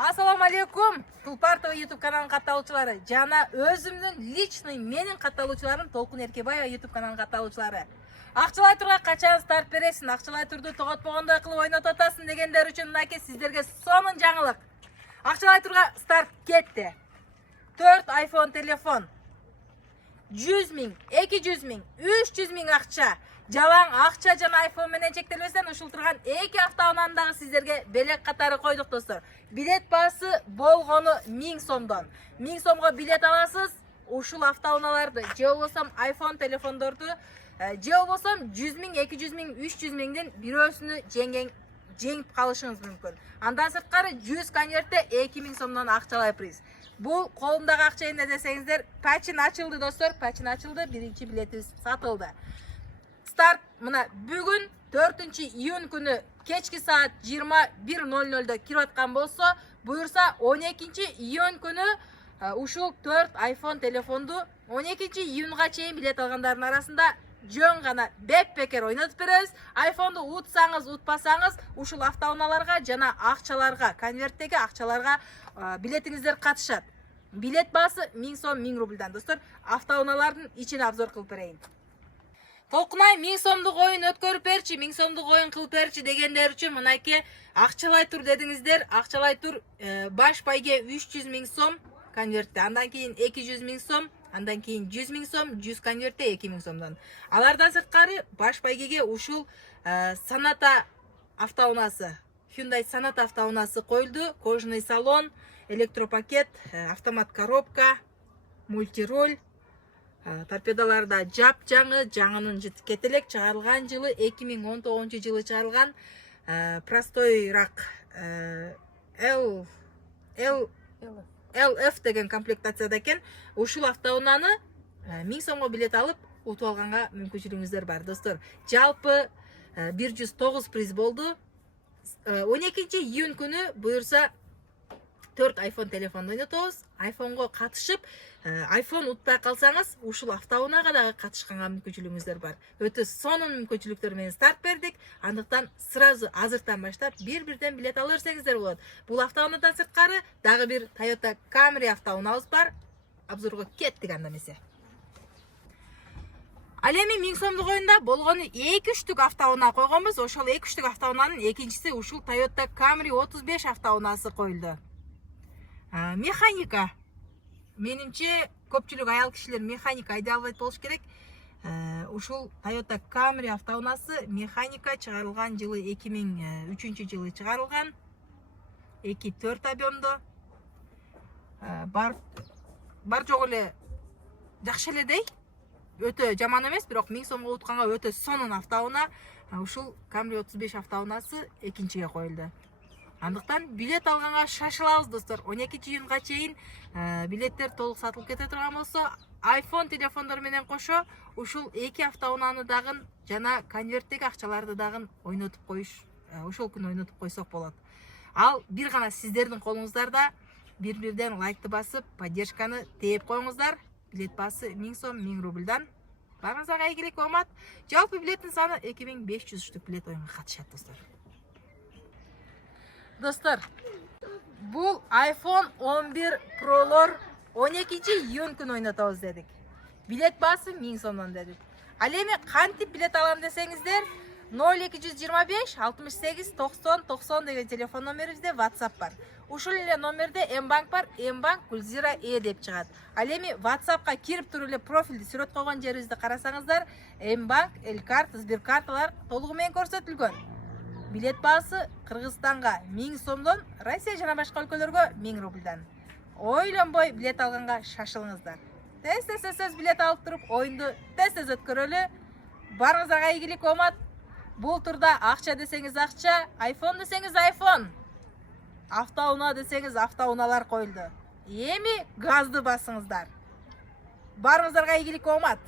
Assalamu алейкум. Тулпар ТВ YouTube каналының катталуучулары жана өзүмдүн личный менин катталуучуларым Толкун Эркебаева YouTube каналының катталуучулары. Акчалай турга качан старт бересиң, акчалай турду тоготпогондой кылып ойнотуп атасың дегендер үчүн мынакей сиздерге сонун жаңылык. Акчалай турга старт кетти. 4 iPhone телефон, 100 миң, 200 миң, 300 миң акча. Жалаң акча жана iPhone менен чектелбестен ушул турган 2 автоунааны дагы сиздерге белек катары койдук достор. Билет баасы болгону 1000 сомдон. 1000 сомго билет аласыз. Ушул автоуналарды же болбосо iPhone телефондорду же болбосо 100 миң, 200 миң, 300 миңден бирөөсүнү жеңип калышыңыз мүмкүн. Андан сырткары 100 конвертте 2000 сомдон акчалай приз. Бул колумдагы акча эмне десеңиздер, пачин ачылды достор, пачин ачылды, биринчи билетибиз сатылды. Старт мына бүгүн 4-июнь күнү кечки саат 21:00 кирип аткан болсо, буюрса 12-июнь күнү ушул 4 iPhone телефонду 12-июнга чейин билет алгандардын арасында жөн гана бек-бекер ойнотуп беребиз. iPhone'ду утсаңыз, утпасаңыз, ушул автоуналарга жана акчаларга, конверттеги акчаларга билетиңиздер катышат. Билет баасы 1000 сом, 1000 рубльдан достор. Автоуналардын ичине обзор кылып берейин. Толкунай 1000 сомдук оюн өткөрүп берчи, 1000 сомдук оюн кылып берчи дегендер үчүн мынакей акчалай тур дедиңиздер. Акчалай тур баш байге 300 миң сом конвертте, андан кийин 200 миң сом, андан кийин 100 миң сом, 100 конвертте 2000 сомдон. Алардан сырткары баш байгеге ушул Саната автоунасы, Hyundai Саната автоунасы коюлду. Кожаный салон, электропакет, автомат коробка, мультироль. Торпедаларда жап-жаңы, жаңынын жытып элек, чыгарылган жылы 2019 жылы чыгарылган простойраак LF деген комплектацияда экен. Ушул автоунааны 1000 сомго билет алып утуп алганга мүмкүнчүлүгүңүздөр бар достор. Жалпы 109 приз болду. 12-июнь күнү буюрса 4 iPhone телефонду ойнотобуз. iPhone'го катышып, iPhone утпай калсаңыз, ушул автоунага дагы катышканга мүмкүнчүлүгүңүздөр бар. Өтө сонун мүмкүнчүлүктөр менен старт бердик. Андыктан сразу азыртан баштап бир-бирден билет ала берсеңиздер болот. Бул автоунаадан сырткары дагы бир Toyota Camry автоунаабыз бар. Обзорго кеттик анда эмесе. Ал эми 1000 сомдук оюнда болгону 2-3 автоунаа койгонбуз. Ошол 2-3 автоунаанын экинчиси ушул Toyota Camry 35 автоунаасы коюлду. Механика. Менимче көпчүлүк аял кишилер механика айдай албайт болуш керек. Ушул Toyota Camry автоунасы механика чыгарылган жылы 2003 жылы чыгарылган. 2-4 объемдо. Бар жок эле жакшы эле дей. Өтө жаман эмес, бирок 1000 сомго утканга өтө сонун автоунаа. Ушул Camry 35 автоунасы экинчиге коюлду. Андыктан билет алганга шашылабыз достор. 12-июнга чейин билеттер толук сатылып кете турган болсо, iPhone телефондор менен кошо ушул 2 автоунааны дагы жана конверттеги акчаларды дагы ойнотуп коюш, ошол күнү ойнотуп койсок болот. Ал бир гана сиздердин колуңуздарда. Бир-бирден лайкты басып, поддержканы тээп коюңуздар. Билет баасы 1000 сом, 1000 рубльдан. Барыңыздарга ийгилик, оомат. Жалпы билеттин саны 2500 штук билет оюнга катышат достор. Достор, бул iPhone 11 Pro'лор 12-июнь күнү ойнотобуз дедик. Билет баасы 1000 сомдон дедик. Ал эми кантип билет алам десеңиздер, 0225 68 90 90 деген телефон номерибизде WhatsApp бар. Ушул эле номерде M-банк бар, M-банк Gulzira E деп чыгат. Ал эми WhatsAppка кирип туруп эле профилди сүрөт койгон жерибизди карасаңыздар, M-банк, L-карт, Сберкарталар толугу менен көрсөтүлгөн. Билет баасы Кыргызстанга 1000 сомдон, Россия жана башка өлкөлөргө 1000 рубльдан. Ойлонбой билет алганга шашылыңыздар. Тез билет алып туруп, оюнду тез өткөрөлү. Барыңыздарга ийгилик, оомат. Бул турда акча десеңиз акча, iPhone десеңиз iPhone. Автоунаа десеңиз автоунаалар коюлду. Эми газды басыңыздар. Барыңыздарга ийгилик, оомат.